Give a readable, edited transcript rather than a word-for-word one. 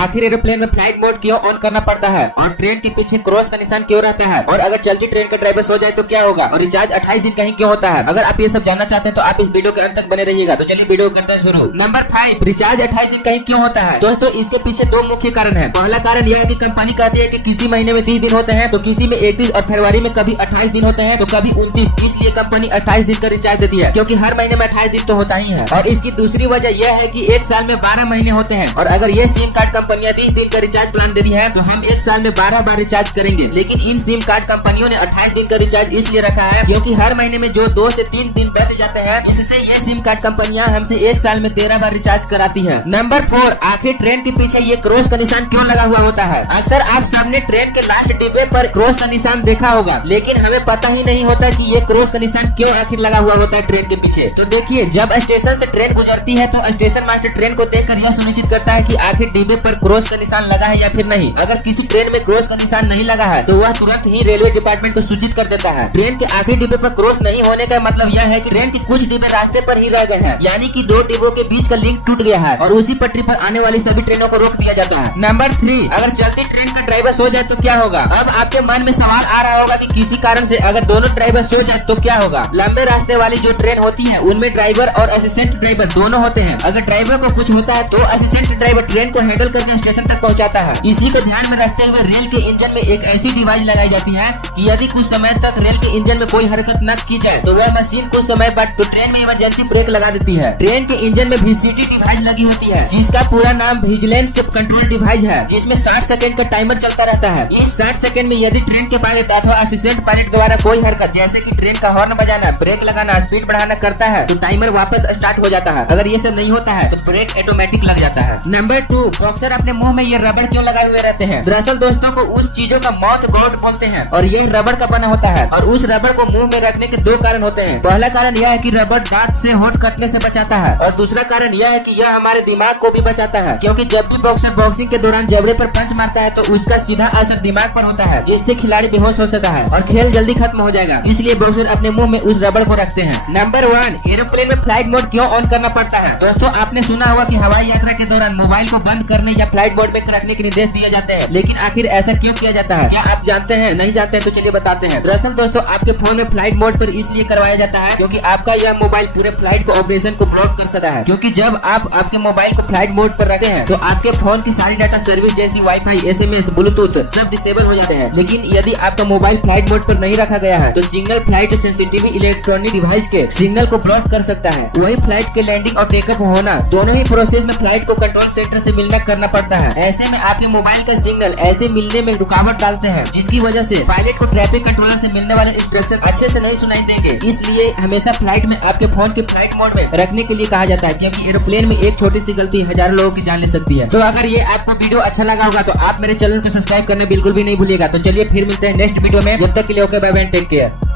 आखिर एरोप्लेन में flight mode क्यों ऑन करना पड़ता है और ट्रेन के पीछे क्रॉस का निशान क्यों रहता है और अगर चलती ट्रेन का ड्राइवर सो जाए तो क्या होगा और रिचार्ज 28 दिन कहीं क्यों होता है। अगर आप ये सब जानना चाहते हैं तो आप इस वीडियो के अंत तक बने रहिएगा। तो चलिए वीडियो करते हैं शुरू। नंबर 5, रिचार्ज 28 दिन कहीं क्यों होता है। दोस्तों इसके पीछे दो मुख्य कारण है। पहला कारण यह है कि कंपनी कहती है कि किसी महीने में 30 दिन होते हैं तो किसी में 31 और फरवरी में कभी 28 दिन होते हैं तो कभी 29, इसलिए कंपनी 28 दिन का रिचार्ज देती है क्योंकि हर महीने में 28 दिन तो होता ही है। और इसकी दूसरी वजह यह है कि एक साल में 12 महीने होते हैं और अगर ये सिम कार्ड कंपनियां 30 दिन का रिचार्ज प्लान दे रही है तो हम एक साल में 12 बार रिचार्ज करेंगे। लेकिन इन सिम कार्ड कंपनियों ने 28 दिन का रिचार्ज इसलिए रखा है क्योंकि हर महीने में जो 2 से 3 दिन बच जाते हैं इससे ये सिम कार्ड कंपनियां हमसे एक साल में 13 बार रिचार्ज कराती है। नंबर 4, आखिर ट्रेन के पीछे ये क्रॉस का निशान क्यों लगा हुआ होता है। अक्सर आप सबने ट्रेन के लास्ट डिब्बे पर क्रॉस का निशान देखा होगा लेकिन हमें पता ही नहीं होता कि ये क्रॉस का निशान क्यों आखिर लगा हुआ होता है ट्रेन के पीछे। तो देखिए, जब स्टेशन से ट्रेन गुजरती है तो स्टेशन मास्टर ट्रेन को देखकर यह सुनिश्चित करता है कि आखिर डिब्बे पर क्रॉस का निशान लगा है या फिर नहीं। अगर किसी ट्रेन में क्रॉस का निशान नहीं लगा है तो वह तुरंत ही रेलवे डिपार्टमेंट को सूचित कर देता है। ट्रेन के आखिरी डिब्बे पर क्रॉस नहीं होने का मतलब यह है कि ट्रेन के कुछ डिब्बे रास्ते पर ही रह गए हैं, यानी कि 2 डिब्बों के बीच का लिंक टूट गया है और उसी पटरी पर आने वाली सभी ट्रेनों को रोक दिया जाता है। नंबर 3, अगर चलती ट्रेन का ड्राइवर सो जाए तो क्या होगा। अब आपके मन में सवाल आ रहा होगा कि किसी कारण से अगर दोनों ड्राइवर सो जाए तो क्या होगा। लंबे रास्ते वाली जो ट्रेन होती है उनमें ड्राइवर और असिस्टेंट ड्राइवर दोनों होते हैं। अगर ड्राइवर को कुछ होता है तो असिस्टेंट ड्राइवर ट्रेन को हैंडल करके स्टेशन तक पहुंचाता है। इसी को ध्यान में रखते हुए रेल के इंजन में एक ऐसी डिवाइस लगाई जाती है कि यदि कुछ समय तक रेल के इंजन में कोई हरकत न की जाए तो वह मशीन कुछ समय बाद तो ट्रेन में इमरजेंसी ब्रेक लगा देती है। ट्रेन के इंजन में VCT डिवाइस लगी होती है जिसका पूरा नाम विजिलेंस कंट्रोल डिवाइस है, जिसमें 60 सेकंड का टाइमर चलता रहता है। इस 60 सेकंड में यदि ट्रेन के पायलट अथवा असिस्टेंट पायलट द्वारा कोई हरकत जैसे कि ट्रेन का हॉर्न बजाना, ब्रेक लगाना, स्पीड बढ़ाना करता है तो टाइमर वापस स्टार्ट हो जाता है। अगर ये सब नहीं होता है तो ब्रेक ऑटोमेटिक लग जाता है। नंबर 2, बॉक्सर अपने मुंह में ये रबड़ क्यों लगाए हुए रहते हैं। दरअसल दोस्तों को उस चीजों का माउथ गार्ड बोलते हैं और ये रबड़ का बना होता है और उस रबड़ को मुंह में रखने के 2 कारण होते हैं। पहला कारण यह है कि रबड़ दांत से होठ कटने से बचाता है और दूसरा कारण यह है कि यह हमारे दिमाग को भी बचाता है क्योंकि जब भी बॉक्सर बॉक्सिंग के दौरान जबड़े पर पंच मारता है तो उसका सीधा असर दिमाग पर होता है जिससे खिलाड़ी बेहोश हो सकता है और खेल जल्दी खत्म हो जाएगा। इसलिए बॉक्सर अपने मुंह में उस रबड़ को रखते हैं। नंबर 1, एरोप्लेन में फ्लाइट मोड क्यों ऑन करना पड़ता है। दोस्तों आपने सुना होगा कि हवाई यात्रा के दौरान मोबाइल को बंद करने या फ्लाइट मोड में रखने के निर्देश दिए जाते हैं, लेकिन आखिर ऐसा क्यों किया जाता है, क्या आप जानते हैं? नहीं जानते हैं तो चलिए बताते हैं। दरअसल दोस्तों आपके फोन में फ्लाइट मोड पर इसलिए करवाया जाता है क्योंकि आपका यह मोबाइल पूरे फ्लाइट को ऑपरेशन को ब्लॉक कर सकता है। क्योंकि जब आप आपके मोबाइल को फ्लाइट मोड पर रखते हैं तो आपके फोन की सारी डाटा सर्विस जैसी वाईफाई, SMS, ब्लूटूथ सब डिसेबल हो जाते हैं। लेकिन यदि आपका मोबाइल फ्लाइट मोड पर नहीं रखा गया है तो signal flight sensitive electronic device के सिग्नल को ब्लॉक कर सकता है। वही फ्लाइट के लैंडिंग और टेकअप होना दोनों ही प्रोसेस में फ्लाइट को कंट्रोल सेंटर से मिलना करना पड़ता है। ऐसे में आपके मोबाइल का सिग्नल ऐसे मिलने में रुकावट डालते हैं जिसकी वजह से पायलट को ट्रैफिक कंट्रोलर से मिलने वाले इंस्ट्रक्शन अच्छे से नहीं सुनाई देंगे। इसलिए हमेशा फ्लाइट में आपके फोन के फ्लाइट मोड में रखने के लिए कहा जाता है क्योंकि एरोप्लेन में एक छोटी सी गलती हजारों लोगों की जान ले सकती है। तो अगर ये आपको वीडियो अच्छा लगा होगा तो आप मेरे चैनल को सब्सक्राइब करना बिल्कुल भी नहीं भूलिएगा। तो चलिए फिर मिलते हैं नेक्स्ट वीडियो में, जब तक के लिए okay, bye bye, take care.